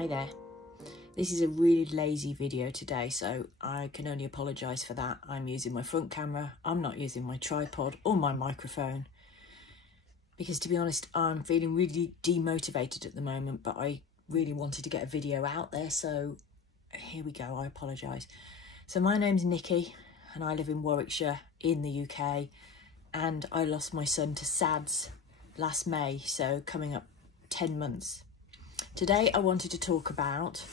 Hi there. This is a really lazy video today, so I can only apologise for that. I'm using my front camera. I'm not using my tripod or my microphone because, to be honest, I'm feeling really demotivated at the moment, but I really wanted to get a video out there, so here we go. I apologise. So my name's Nikki and I live in Warwickshire in the UK, and I lost my son to SADS last May, so coming up 10 months. Today I wanted to talk about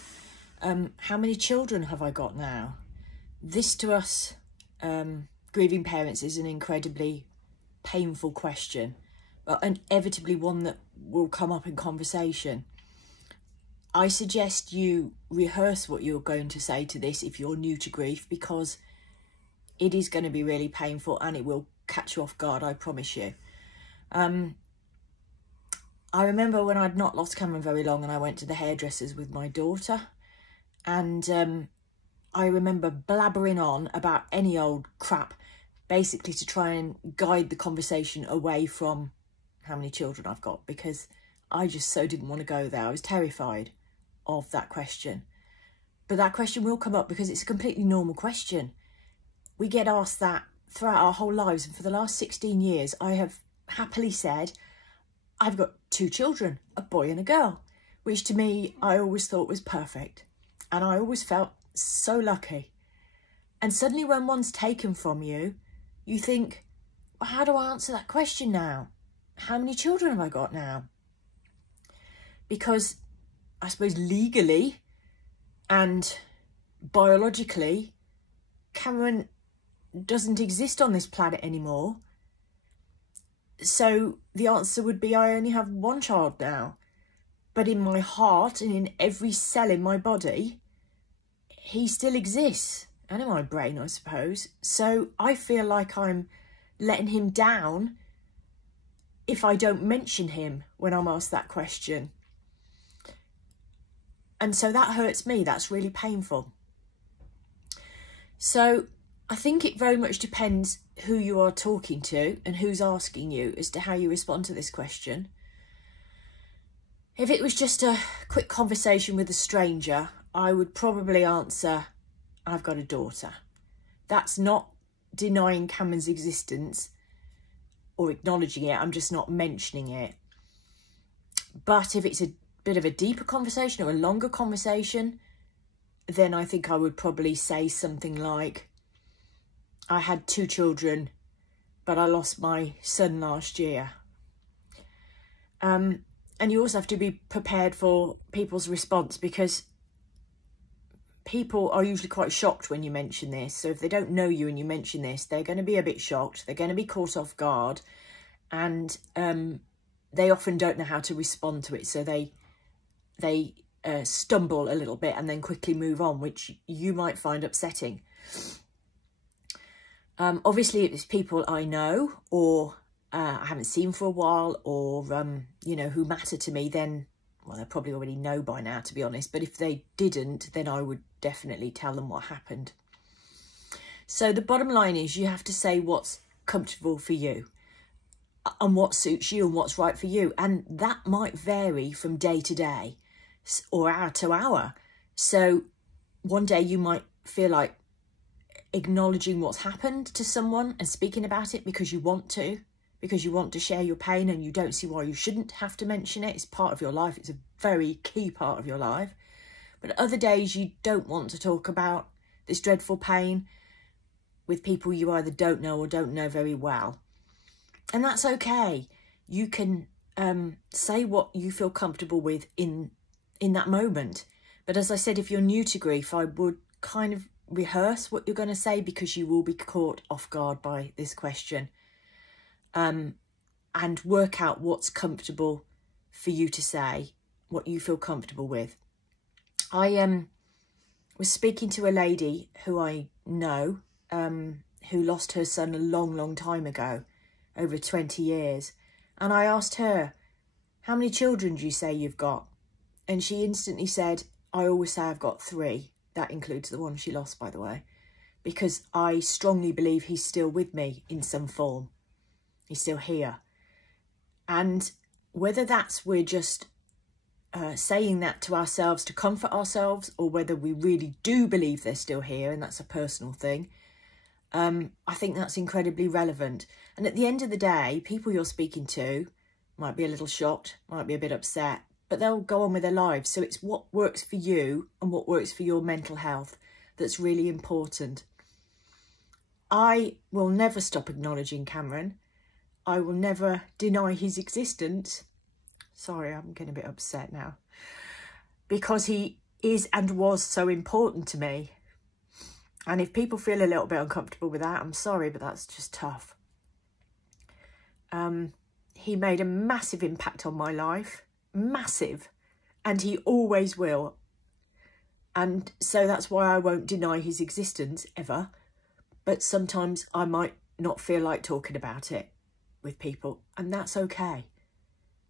how many children have I got now? This to us grieving parents is an incredibly painful question, but inevitably one that will come up in conversation. I suggest you rehearse what you're going to say to this if you're new to grief, because it is going to be really painful and it will catch you off guard, I promise you. I remember when I'd not lost Cameron very long and I went to the hairdressers with my daughter, and I remember blabbering on about any old crap, basically to try and guide the conversation away from how many children I've got, because I just so didn't want to go there. I was terrified of that question. But that question will come up because it's a completely normal question. We get asked that throughout our whole lives, and for the last 16 years I have happily said I've got 2 children, a boy and a girl, which to me I always thought was perfect, and I always felt so lucky. And suddenly when one's taken from you, you think, well, how do I answer that question now? How many children have I got now? Because I suppose legally and biologically, Cameron doesn't exist on this planet anymore. So the answer would be I only have 1 child now. But in my heart and in every cell in my body, he still exists. And in my brain, I suppose. So I feel like I'm letting him down if I don't mention him when I'm asked that question. And so that hurts me. That's really painful. So I think it very much depends who you are talking to and who's asking you as to how you respond to this question. If it was just a quick conversation with a stranger, I would probably answer, I've got a daughter. That's not denying Cameron's existence or acknowledging it. I'm just not mentioning it. But if it's a bit of a deeper conversation or a longer conversation, then I think I would probably say something like, I had 2 children, but I lost my son last year. And you also have to be prepared for people's response, because people are usually quite shocked when you mention this. So if they don't know you and you mention this, they're going to be a bit shocked. They're going to be caught off guard, and they often don't know how to respond to it. So they stumble a little bit and then quickly move on, which you might find upsetting. Obviously, if it's people I know or I haven't seen for a while, or, you know, who matter to me, then, well, they probably already know by now, to be honest. But if they didn't, then I would definitely tell them what happened. So the bottom line is you have to say what's comfortable for you and what suits you and what's right for you. And that might vary from day to day or hour to hour. So one day you might feel like acknowledging what's happened to someone and speaking about it because you want to share your pain, and you don't see why you shouldn't have to mention it. It's part of your life. It's a very key part of your life. But other days you don't want to talk about this dreadful pain with people you either don't know or don't know very well. And that's okay. You can say what you feel comfortable with in that moment. But as I said, if you're new to grief, I would kind of rehearse what you're going to say, because you will be caught off guard by this question, and work out what's comfortable for you to say, what you feel comfortable with. I was speaking to a lady who I know, who lost her son a long time ago, over 20 years, and I asked her, how many children do you say you've got? And she instantly said, I always say I've got 3. That includes the one she lost, by the way, because I strongly believe he's still with me in some form. He's still here. And whether that's we're just saying that to ourselves to comfort ourselves, or whether we really do believe they're still here, and that's a personal thing, I think that's incredibly relevant. And at the end of the day, people you're speaking to might be a little shocked, might be a bit upset, but they'll go on with their lives. So it's what works for you and what works for your mental health that's really important. I will never stop acknowledging Cameron. I will never deny his existence. Sorry, I'm getting a bit upset now. Because he is and was so important to me. And if people feel a little bit uncomfortable with that, I'm sorry, but that's just tough. He made a massive impact on my life. Massive. And he always will. And so that's why I won't deny his existence ever. But sometimes I might not feel like talking about it with people. And that's okay.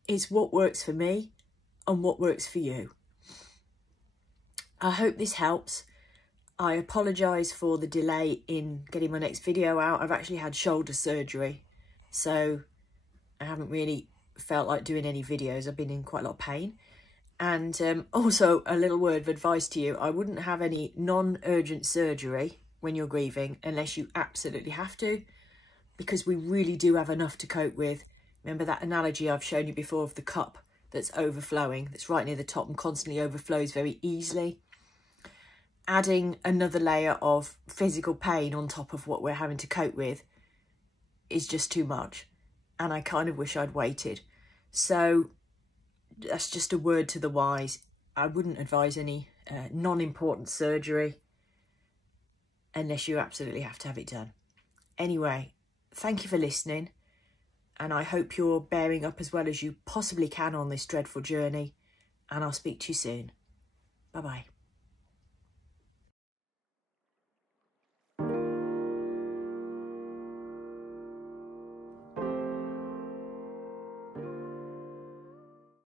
It's what works for me and what works for you. I hope this helps. I apologise for the delay in getting my next video out. I've actually had shoulder surgery, so I haven't really felt like doing any videos. I've been in quite a lot of pain. And also a little word of advice to you. I wouldn't have any non-urgent surgery when you're grieving unless you absolutely have to, because we really do have enough to cope with. Remember that analogy I've shown you before of the cup that's overflowing, that's right near the top and constantly overflows very easily. Adding another layer of physical pain on top of what we're having to cope with is just too much. And I kind of wish I'd waited. So that's just a word to the wise. I wouldn't advise any non-important surgery unless you absolutely have to have it done. Anyway, thank you for listening. And I hope you're bearing up as well as you possibly can on this dreadful journey. And I'll speak to you soon. Bye-bye.